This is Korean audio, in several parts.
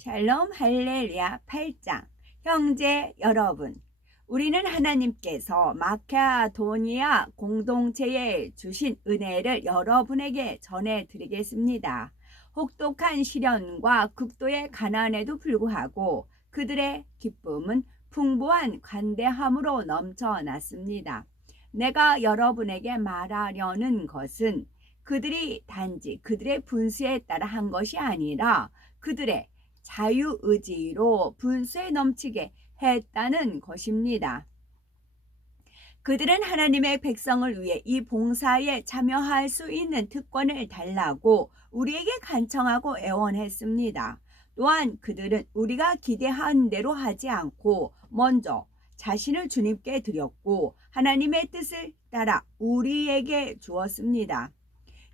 샬롬 할렐루야 8장. 형제 여러분, 우리는 하나님께서 마케도니아 공동체에 주신 은혜를 여러분에게 전해드리겠습니다. 혹독한 시련과 극도의 가난에도 불구하고 그들의 기쁨은 풍부한 관대함으로 넘쳐났습니다. 내가 여러분에게 말하려는 것은 그들이 단지 그들의 분수에 따라 한 것이 아니라 그들의 자유의지로 분수에 넘치게 했다는 것입니다. 그들은 하나님의 백성을 위해 이 봉사에 참여할 수 있는 특권을 달라고 우리에게 간청하고 애원했습니다. 또한 그들은 우리가 기대한 대로 하지 않고 먼저 자신을 주님께 드렸고 하나님의 뜻을 따라 우리에게 주었습니다.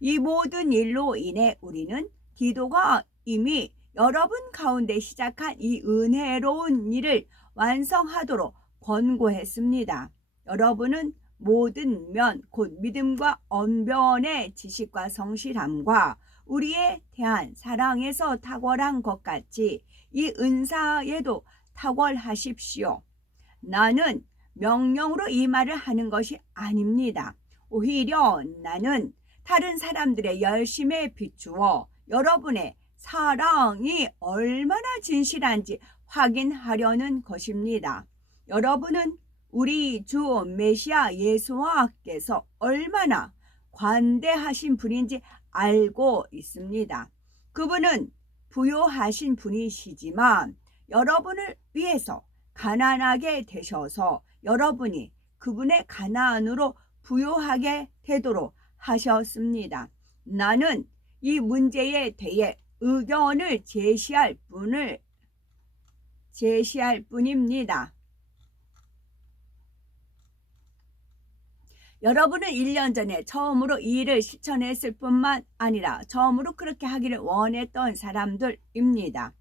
이 모든 일로 인해 우리는 기도가 이미 여러분 가운데 시작한 이 은혜로운 일을 완성하도록 권고했습니다. 여러분은 모든 면, 곧 믿음과 언변의 지식과 성실함과 우리에 대한 사랑에서 탁월한 것 같이 이 은사에도 탁월하십시오. 나는 명령으로 이 말을 하는 것이 아닙니다. 오히려 나는 다른 사람들의 열심에 비추어 여러분의 사랑이 얼마나 진실한지 확인하려는 것입니다. 여러분은 우리 주 메시아 예수와께서 얼마나 관대하신 분인지 알고 있습니다. 그분은 부요하신 분이시지만 여러분을 위해서 가난하게 되셔서 여러분이 그분의 가난으로 부요하게 되도록 하셨습니다. 나는 이 문제에 대해 의견을 제시할 뿐입니다. 여러분은 1년 전에 처음으로 이 일을 실천했을 뿐만 아니라 처음으로 그렇게 하기를 원했던 사람들입니다.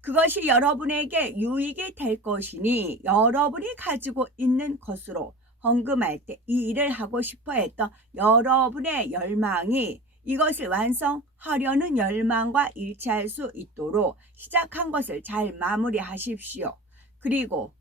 그것이 여러분에게 유익이 될 것이니 여러분이 가지고 있는 것으로 헌금할 때 이 일을 하고 싶어 했던 여러분의 열망이 이것을 완성하려는 열망과 일치할 수 있도록 시작한 것을 잘 마무리하십시오. 그리고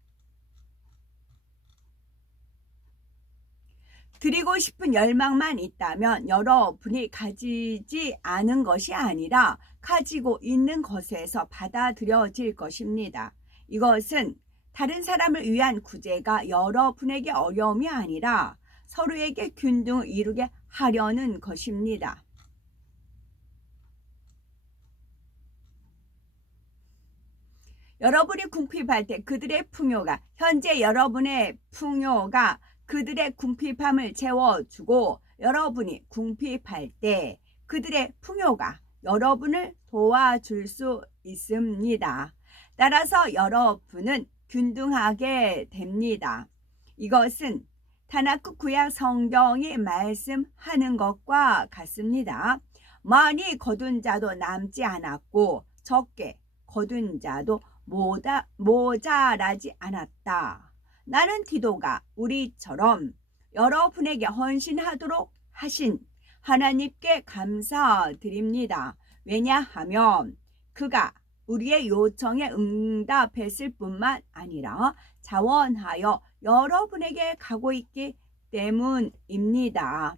드리고 싶은 열망만 있다면 여러분이 가지지 않은 것이 아니라 가지고 있는 것에서 받아들여질 것입니다. 이것은 다른 사람을 위한 구제가 여러분에게 어려움이 아니라 서로에게 균등을 이루게 하려는 것입니다. 여러분이 궁핍할 때 그들의 풍요가 현재 여러분의 풍요가 그들의 궁핍함을 채워주고 여러분이 궁핍할 때 그들의 풍요가 여러분을 도와줄 수 있습니다. 따라서 여러분은 균등하게 됩니다. 이것은 타나크 구약 성경이 말씀하는 것과 같습니다. 많이 거둔 자도 남지 않았고 적게 거둔 자도 모자라지 않았다. 나는 디도가 우리처럼 여러분에게 헌신하도록 하신 하나님께 감사드립니다. 왜냐하면 그가 우리의 요청에 응답했을 뿐만 아니라 자원하여 여러분에게 가고 있기 때문입니다.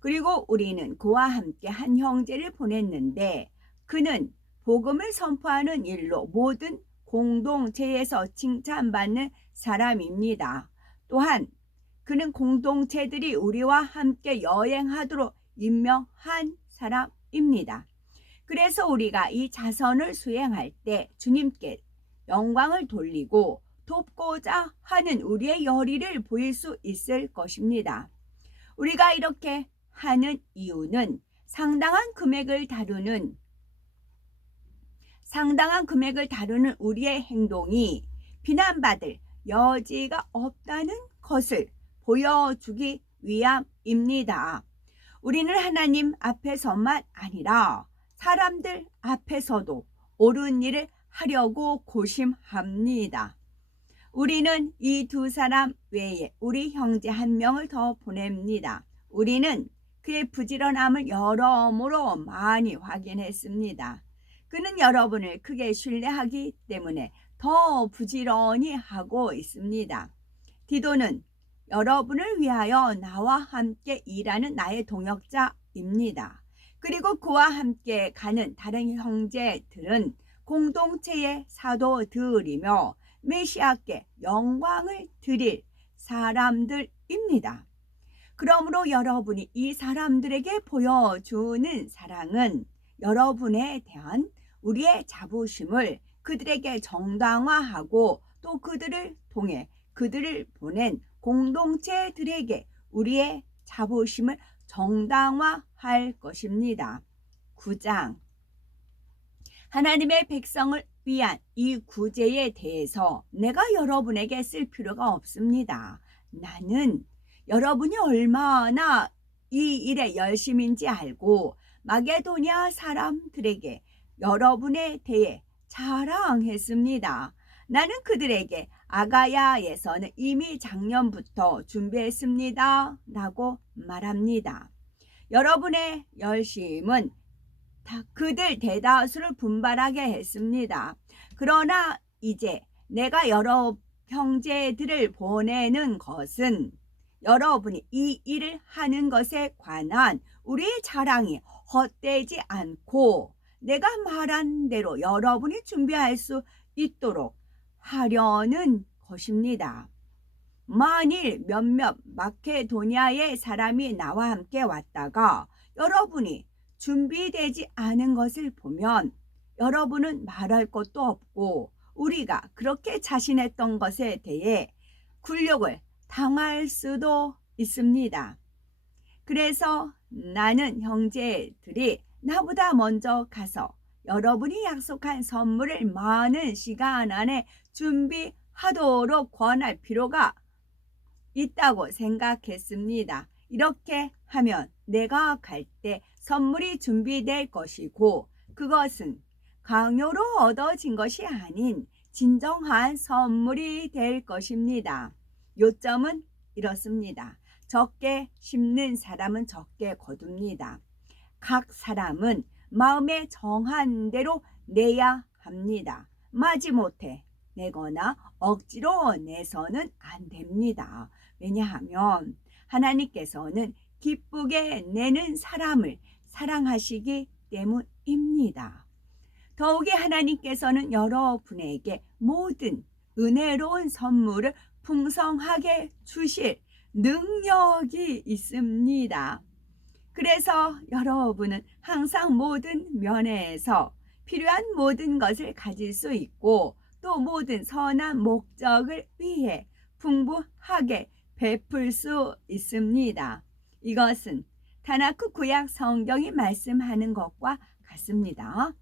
그리고 우리는 그와 함께 한 형제를 보냈는데 그는 복음을 선포하는 일로 모든 공동체에서 칭찬받는 사람입니다. 또한 그는 공동체들이 우리와 함께 여행하도록 임명한 사람입니다. 그래서 우리가 이 자선을 수행할 때 주님께 영광을 돌리고 돕고자 하는 우리의 열의를 보일 수 있을 것입니다. 우리가 이렇게 하는 이유는 상당한 금액을 다루는 우리의 행동이 비난받을 여지가 없다는 것을 보여주기 위함입니다. 우리는 하나님 앞에서만 아니라 사람들 앞에서도 옳은 일을 하려고 고심합니다. 우리는 이 두 사람 외에 우리 형제 한 명을 더 보냅니다. 우리는 그의 부지런함을 여러모로 많이 확인했습니다. 그는 여러분을 크게 신뢰하기 때문에 더 부지런히 하고 있습니다. 디도는 여러분을 위하여 나와 함께 일하는 나의 동역자입니다. 그리고 그와 함께 가는 다른 형제들은 공동체의 사도들이며 메시아께 영광을 드릴 사람들입니다. 그러므로 여러분이 이 사람들에게 보여주는 사랑은 여러분에 대한 우리의 자부심을 그들에게 정당화하고 또 그들을 통해 그들을 보낸 공동체들에게 우리의 자부심을 정당화할 것입니다. 9장 하나님의 백성을 위한 이 구제에 대해서 내가 여러분에게 쓸 필요가 없습니다. 나는 여러분이 얼마나 이 일에 열심인지 알고 마게도냐 사람들에게 여러분에 대해 자랑했습니다. 나는 그들에게 아가야에서는 이미 작년부터 준비했습니다. 라고 말합니다. 여러분의 열심은 그들 대다수를 분발하게 했습니다. 그러나 이제 내가 여러 형제들을 보내는 것은 여러분이 이 일을 하는 것에 관한 우리의 자랑이 헛되지 않고 내가 말한 대로 여러분이 준비할 수 있도록 하려는 것입니다. 만일 몇몇 마케도니아의 사람이 나와 함께 왔다가 여러분이 준비되지 않은 것을 보면 여러분은 말할 것도 없고 우리가 그렇게 자신했던 것에 대해 굴욕을 당할 수도 있습니다. 그래서 나는 형제들이 나보다 먼저 가서 여러분이 약속한 선물을 많은 시간 안에 준비하도록 권할 필요가 있다고 생각했습니다. 이렇게 하면 내가 갈 때 선물이 준비될 것이고 그것은 강요로 얻어진 것이 아닌 진정한 선물이 될 것입니다. 요점은 이렇습니다. 적게 심는 사람은 적게 거둡니다. 각 사람은 마음에 정한 대로 내야 합니다. 마지못해 내거나 억지로 내서는 안 됩니다. 왜냐하면 하나님께서는 기쁘게 내는 사람을 사랑하시기 때문입니다. 더욱이 하나님께서는 여러분에게 모든 은혜로운 선물을 풍성하게 주실 능력이 있습니다. 그래서 여러분은 항상 모든 면에서 필요한 모든 것을 가질 수 있고 또 모든 선한 목적을 위해 풍부하게 베풀 수 있습니다. 이것은 타나크 구약 성경이 말씀하는 것과 같습니다.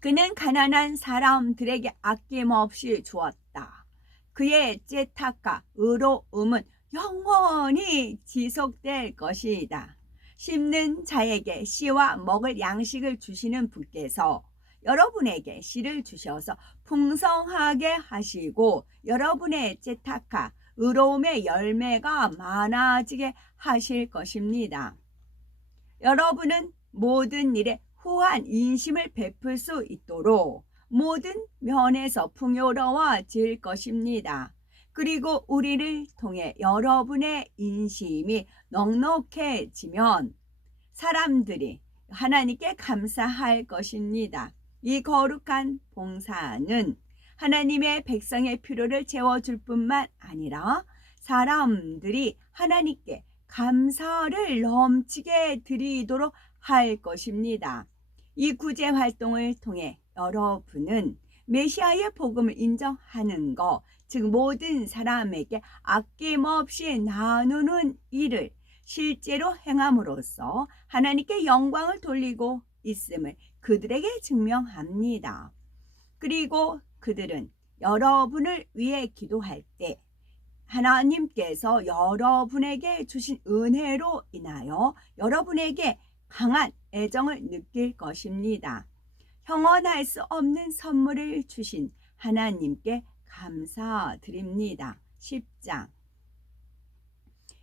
그는 가난한 사람들에게 아낌없이 주었다. 그의 째탁과 의로움은 영원히 지속될 것이다. 심는 자에게 씨와 먹을 양식을 주시는 분께서 여러분에게 씨를 주셔서 풍성하게 하시고 여러분의 째탁과 의로움의 열매가 많아지게 하실 것입니다. 여러분은 모든 일에 후한 인심을 베풀 수 있도록 모든 면에서 풍요로워질 것입니다. 그리고 우리를 통해 여러분의 인심이 넉넉해지면 사람들이 하나님께 감사할 것입니다. 이 거룩한 봉사는 하나님의 백성의 필요를 채워줄 뿐만 아니라 사람들이 하나님께 감사를 넘치게 드리도록 할 것입니다. 이 구제 활동을 통해 여러분은 메시아의 복음을 인정하는 것, 즉 모든 사람에게 아낌없이 나누는 일을 실제로 행함으로써 하나님께 영광을 돌리고 있음을 그들에게 증명합니다. 그리고 그들은 여러분을 위해 기도할 때 하나님께서 여러분에게 주신 은혜로 인하여 여러분에게 강한 애정을 느낄 것입니다. 형언할 수 없는 선물을 주신 하나님께 감사드립니다. 10장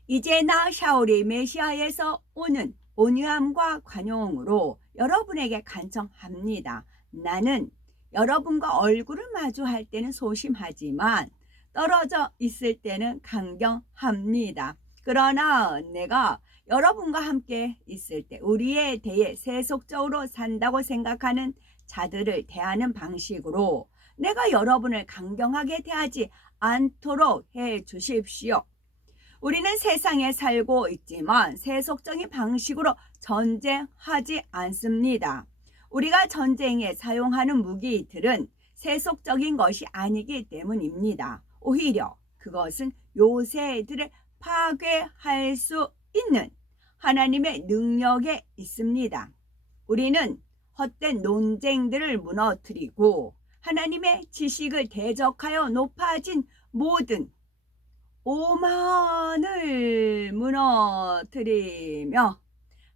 이제 나 샤울이 메시아에서 오는 온유함과 관용으로 여러분에게 간청합니다. 나는 여러분과 얼굴을 마주할 때는 소심하지만 떨어져 있을 때는 강경합니다. 그러나 내가 여러분과 함께 있을 때 우리에 대해 세속적으로 산다고 생각하는 자들을 대하는 방식으로 내가 여러분을 강경하게 대하지 않도록 해 주십시오. 우리는 세상에 살고 있지만 세속적인 방식으로 전쟁하지 않습니다. 우리가 전쟁에 사용하는 무기들은 세속적인 것이 아니기 때문입니다. 오히려 그것은 요새들을 파괴할 수 있는 하나님의 능력에 있습니다. 우리는 헛된 논쟁들을 무너뜨리고 하나님의 지식을 대적하여 높아진 모든 오만을 무너뜨리며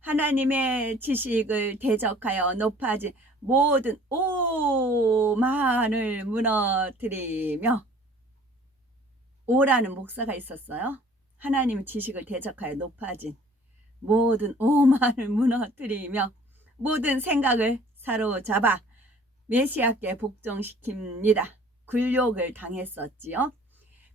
하나님의 지식을 대적하여 높아진 모든 오만을 무너뜨리며 오라는 목사가 있었어요. 하나님 지식을 대적하여 높아진 모든 오만을 무너뜨리며 모든 생각을 사로잡아 메시아께 복종시킵니다. 굴욕을 당했었지요.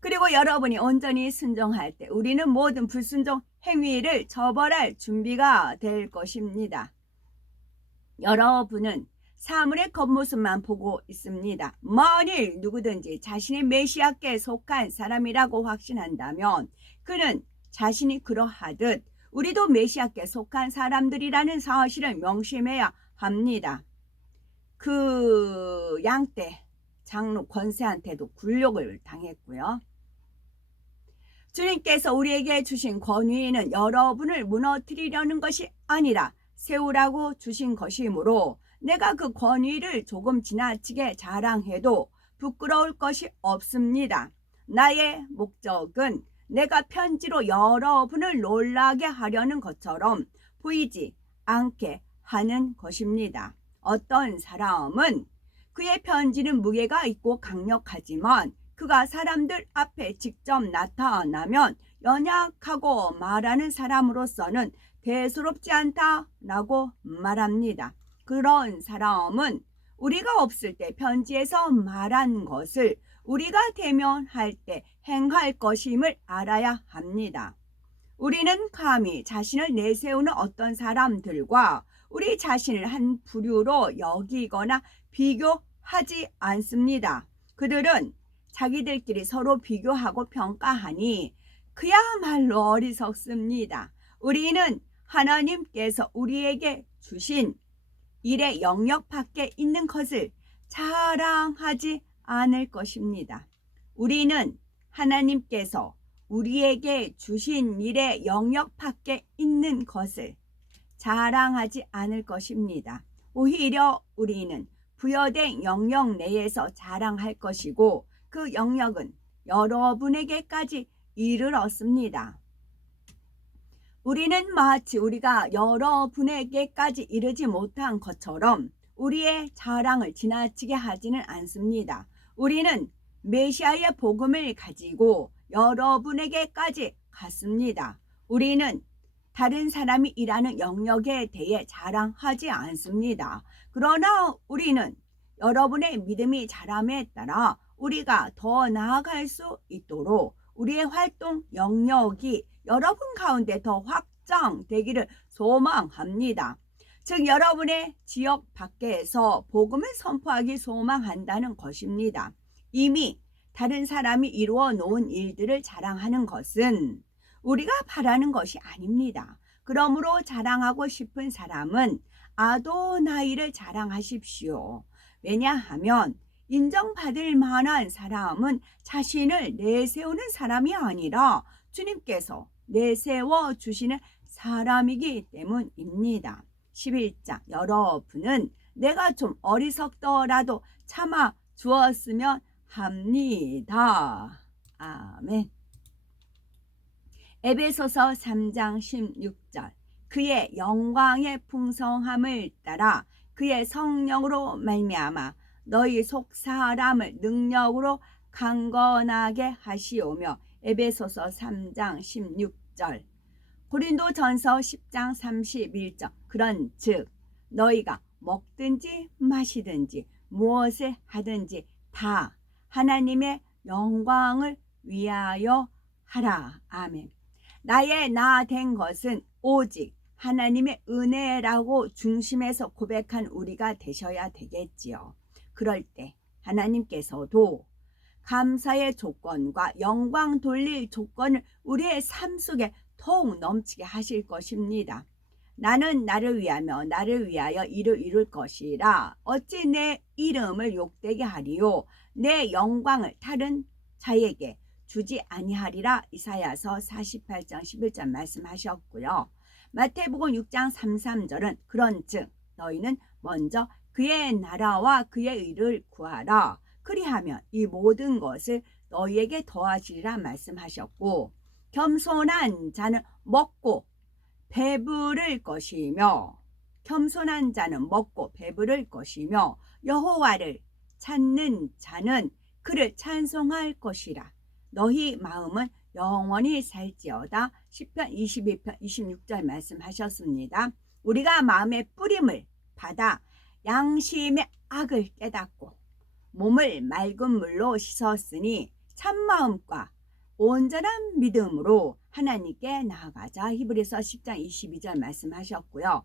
그리고 여러분이 온전히 순종할 때 우리는 모든 불순종 행위를 처벌할 준비가 될 것입니다. 여러분은 사물의 겉모습만 보고 있습니다. 만일 누구든지 자신의 메시아께 속한 사람이라고 확신한다면 그는 자신이 그러하듯 우리도 메시아께 속한 사람들이라는 사실을 명심해야 합니다. 그 양떼 장로 권세한테도 굴욕을 당했고요. 주님께서 우리에게 주신 권위는 여러분을 무너뜨리려는 것이 아니라 세우라고 주신 것이므로 내가 그 권위를 조금 지나치게 자랑해도 부끄러울 것이 없습니다. 나의 목적은 내가 편지로 여러분을 놀라게 하려는 것처럼 보이지 않게 하는 것입니다. 어떤 사람은 그의 편지는 무게가 있고 강력하지만 그가 사람들 앞에 직접 나타나면 연약하고 말하는 사람으로서는 대수롭지 않다라고 말합니다. 그런 사람은 우리가 없을 때 편지에서 말한 것을 우리가 대면할 때 행할 것임을 알아야 합니다. 우리는 감히 자신을 내세우는 어떤 사람들과 우리 자신을 한 부류로 여기거나 비교하지 않습니다. 그들은 자기들끼리 서로 비교하고 평가하니 그야말로 어리석습니다. 우리는 하나님께서 우리에게 주신 일의 영역 밖에 있는 것을 자랑하지 않을 것입니다. 우리는 하나님께서 우리에게 주신 일의 영역 밖에 있는 것을 자랑하지 않을 것입니다. 오히려 우리는 부여된 영역 내에서 자랑할 것이고 그 영역은 여러분에게까지 이르렀습니다. 우리는 마치 우리가 여러분에게까지 이르지 못한 것처럼 우리의 자랑을 지나치게 하지는 않습니다. 우리는 메시아의 복음을 가지고 여러분에게까지 갔습니다. 우리는 다른 사람이 일하는 영역에 대해 자랑하지 않습니다. 그러나 우리는 여러분의 믿음이 자람에 따라 우리가 더 나아갈 수 있도록 우리의 활동 영역이 여러분 가운데 더 확장되기를 소망합니다. 즉 여러분의 지역 밖에서 복음을 선포하기 소망한다는 것입니다. 이미 다른 사람이 이루어 놓은 일들을 자랑하는 것은 우리가 바라는 것이 아닙니다. 그러므로 자랑하고 싶은 사람은 아도나이를 자랑하십시오. 왜냐하면 인정받을 만한 사람은 자신을 내세우는 사람이 아니라 주님께서 내세워 주시는 사람이기 때문입니다. 11장 여러분은 내가 좀 어리석더라도 참아 주었으면 합니다. 아멘. 에베소서 3장 16절 그의 영광의 풍성함을 따라 그의 성령으로 말미암아 너희 속 사람을 능력으로 강건하게 하시오며 에베소서 3장 16절 고린도전서 10장 31절 그런즉 너희가 먹든지 마시든지 무엇을 하든지 다 하나님의 영광을 위하여 하라. 아멘. 나의 나 된 것은 오직 하나님의 은혜라고 중심에서 고백한 우리가 되셔야 되겠지요. 그럴 때 하나님께서도 감사의 조건과 영광 돌릴 조건을 우리의 삶 속에 더욱 넘치게 하실 것입니다. 나는 나를 위하며 나를 위하여 이를 이룰 것이라 어찌 내 이름을 욕되게 하리요 내 영광을 다른 자에게 주지 아니하리라. 이사야서 48장 11절 말씀하셨고요. 마태복음 6장 33절은 그런즉 너희는 먼저 그의 나라와 그의 의를 구하라. 그리하면 이 모든 것을 너희에게 더하시리라 말씀하셨고, 겸손한 자는 먹고 배부를 것이며 겸손한 자는 먹고 배부를 것이며 여호와를 찾는 자는 그를 찬송할 것이라. 너희 마음은 영원히 살지어다. 시편 22편 26절 말씀하셨습니다. 우리가 마음의 뿌림을 받아 양심의 악을 깨닫고 몸을 맑은 물로 씻었으니 참마음과 온전한 믿음으로 하나님께 나아가자. 히브리서 10장 22절 말씀하셨고요.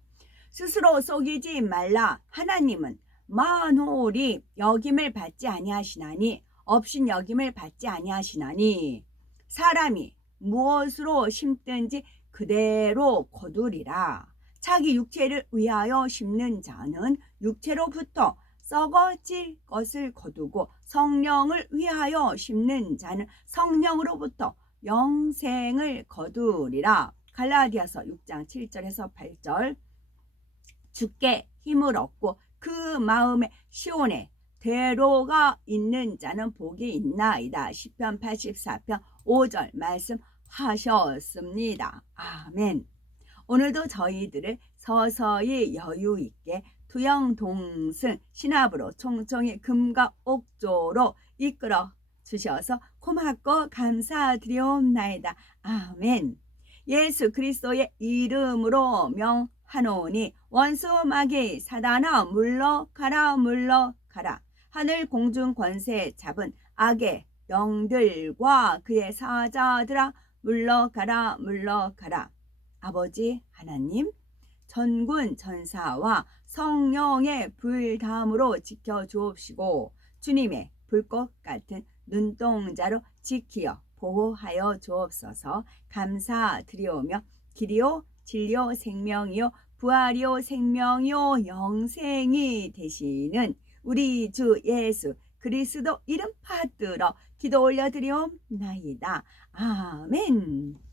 스스로 속이지 말라. 하나님은 만홀이 여김을 받지 아니하시나니 없인 여김을 받지 아니하시나니 사람이 무엇으로 심든지 그대로 거두리라. 자기 육체를 위하여 심는 자는 육체로부터 썩어질 것을 거두고 성령을 위하여 심는 자는 성령으로부터 영생을 거두리라. 갈라디아서 6장 7절에서 8절 주께 힘을 얻고 그 마음에 시온에 대로가 있는 자는 복이 있나이다. 시편 84편 5절 말씀하셨습니다. 아멘. 오늘도 저희들을 서서히 여유 있게 투영동승 신압으로 총총히 금과 옥조로 이끌어 주셔서 고맙고 감사드리옵나이다. 아멘. 예수 그리스도의 이름으로 명하노니 원수 마귀 사단아 물러가라 물러가라. 하늘 공중 권세 잡은 악의 영들과 그의 사자들아 물러가라 물러가라. 아버지 하나님 전군 전사와 성령의 불담으로 지켜주옵시고 주님의 불꽃 같은 눈동자로 지키어 보호하여 주옵소서. 감사드리오며 길이요 진리요 생명이요 부활이요 생명이요 영생이 되시는 우리 주 예수 그리스도 이름 받들어 기도 올려드리옵나이다. 아멘.